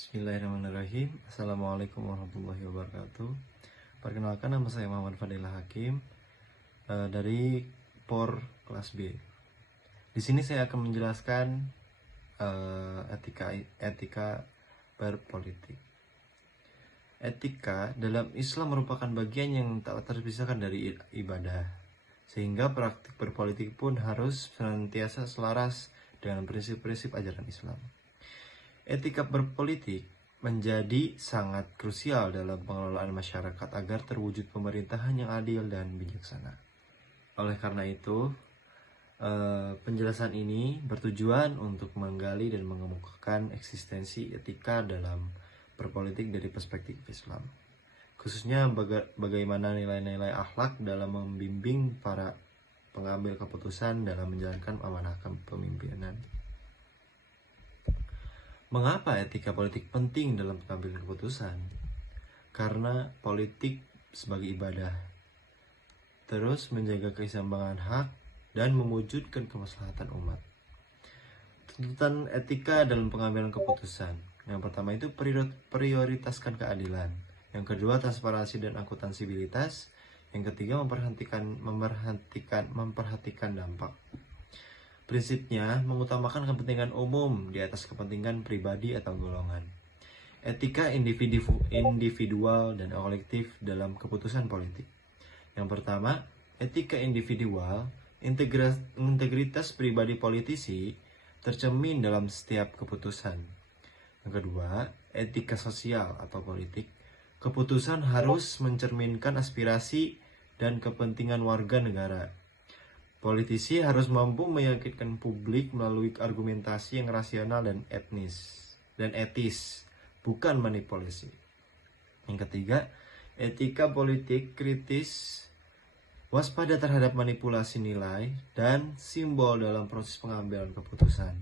Bismillahirrahmanirrahim. Assalamualaikum warahmatullahi wabarakatuh. Perkenalkan, nama saya Muhammad Fadilah Hakim dari POR kelas B. Di sini saya akan menjelaskan etika berpolitik. Etika dalam Islam merupakan bagian yang tak terpisahkan dari ibadah, sehingga praktik berpolitik pun harus senantiasa selaras dengan prinsip-prinsip ajaran Islam. Etika berpolitik menjadi sangat krusial dalam pengelolaan masyarakat agar terwujud pemerintahan yang adil dan bijaksana. Oleh karena itu, penjelasan ini bertujuan untuk menggali dan mengemukakan eksistensi etika dalam berpolitik dari perspektif Islam, khususnya bagaimana nilai-nilai akhlak dalam membimbing para pengambil keputusan dalam menjalankan amanah kepemimpinan. Mengapa etika politik penting dalam pengambilan keputusan? Karena politik sebagai ibadah, terus menjaga keseimbangan hak dan mewujudkan kemaslahatan umat. Tuntutan etika dalam pengambilan keputusan. Yang pertama itu prioritaskan keadilan. Yang kedua, transparansi dan akutansibilitas. Yang ketiga, memperhatikan dampak. Prinsipnya mengutamakan kepentingan umum di atas kepentingan pribadi atau golongan. Etika individual dan kolektif dalam keputusan politik. Yang pertama, etika individual. Integritas pribadi politisi tercermin dalam setiap keputusan. Yang kedua, etika sosial atau politik. Keputusan harus mencerminkan aspirasi dan kepentingan warga negara. Politisi harus mampu meyakinkan publik melalui argumentasi yang rasional dan etis, bukan manipulasi. Yang ketiga, etika politik kritis, waspada terhadap manipulasi nilai dan simbol dalam proses pengambilan keputusan.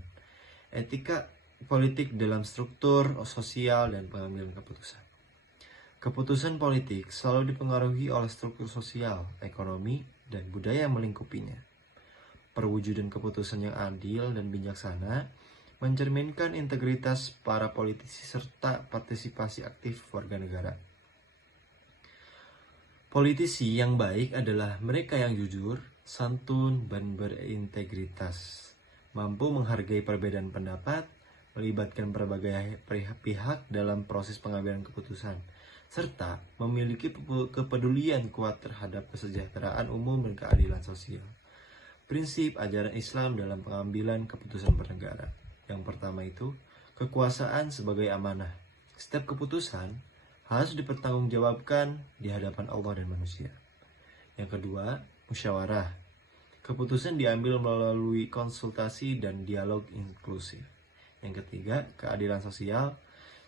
Etika politik dalam struktur sosial dan pengambilan keputusan. Keputusan politik selalu dipengaruhi oleh struktur sosial, ekonomi, dan budaya yang melingkupinya. Perwujudan keputusan yang adil dan bijaksana mencerminkan integritas para politisi serta partisipasi aktif warga negara. Politisi yang baik adalah mereka yang jujur, santun, dan berintegritas, mampu menghargai perbedaan pendapat, melibatkan berbagai pihak dalam proses pengambilan keputusan, serta memiliki kepedulian kuat terhadap kesejahteraan umum dan keadilan sosial. Prinsip ajaran Islam dalam pengambilan keputusan bernegara. Yang pertama itu, kekuasaan sebagai amanah. Setiap keputusan harus dipertanggungjawabkan di hadapan Allah dan manusia. Yang kedua, musyawarah. Keputusan diambil melalui konsultasi dan dialog inklusif. Yang ketiga, keadilan sosial.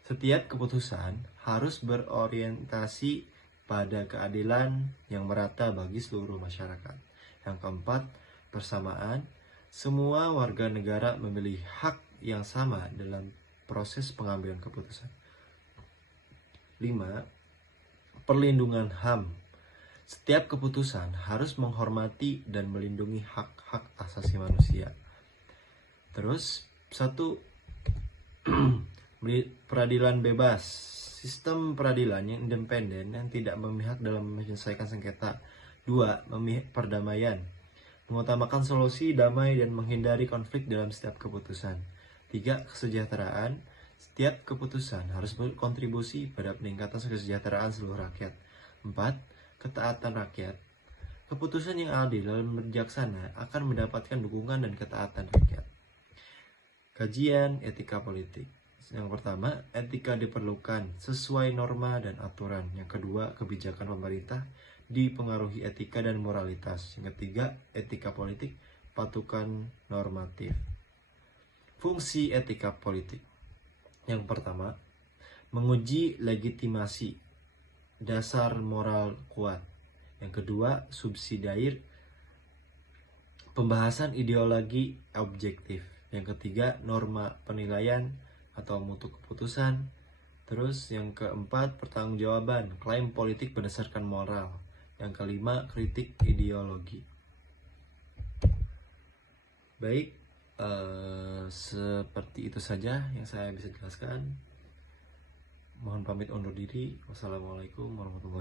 Setiap keputusan harus berorientasi pada keadilan yang merata bagi seluruh masyarakat. Yang keempat, persamaan. Semua warga negara memiliki hak yang sama dalam proses pengambilan keputusan. 5. Perlindungan HAM. Setiap keputusan harus menghormati dan melindungi hak-hak asasi manusia. Terus, 1. Peradilan bebas. Sistem peradilan yang independen yang tidak memihak dalam menyelesaikan sengketa. 2. Perdamaian. Mengutamakan solusi damai dan menghindari konflik dalam setiap keputusan. 3. Kesejahteraan. Setiap keputusan harus berkontribusi pada peningkatan kesejahteraan seluruh rakyat. 4. Ketaatan rakyat. Keputusan yang adil dan bijaksana akan mendapatkan dukungan dan ketaatan rakyat. Kajian etika politik. Yang pertama, etika diperlukan sesuai norma dan aturan. Yang kedua, kebijakan pemerintah dipengaruhi etika dan moralitas. Yang ketiga, etika politik, patukan normatif. Fungsi etika politik. Yang pertama, menguji legitimasi, dasar moral kuat. Yang kedua, subsidiar, pembahasan ideologi objektif. Yang ketiga, norma penilaian atau mutu keputusan. Terus yang keempat, pertanggungjawaban, klaim politik berdasarkan moral. Yang kelima, kritik ideologi. Baik, seperti itu saja yang saya bisa jelaskan. Mohon pamit undur diri. Wassalamualaikum warahmatullahi wabarakatuh.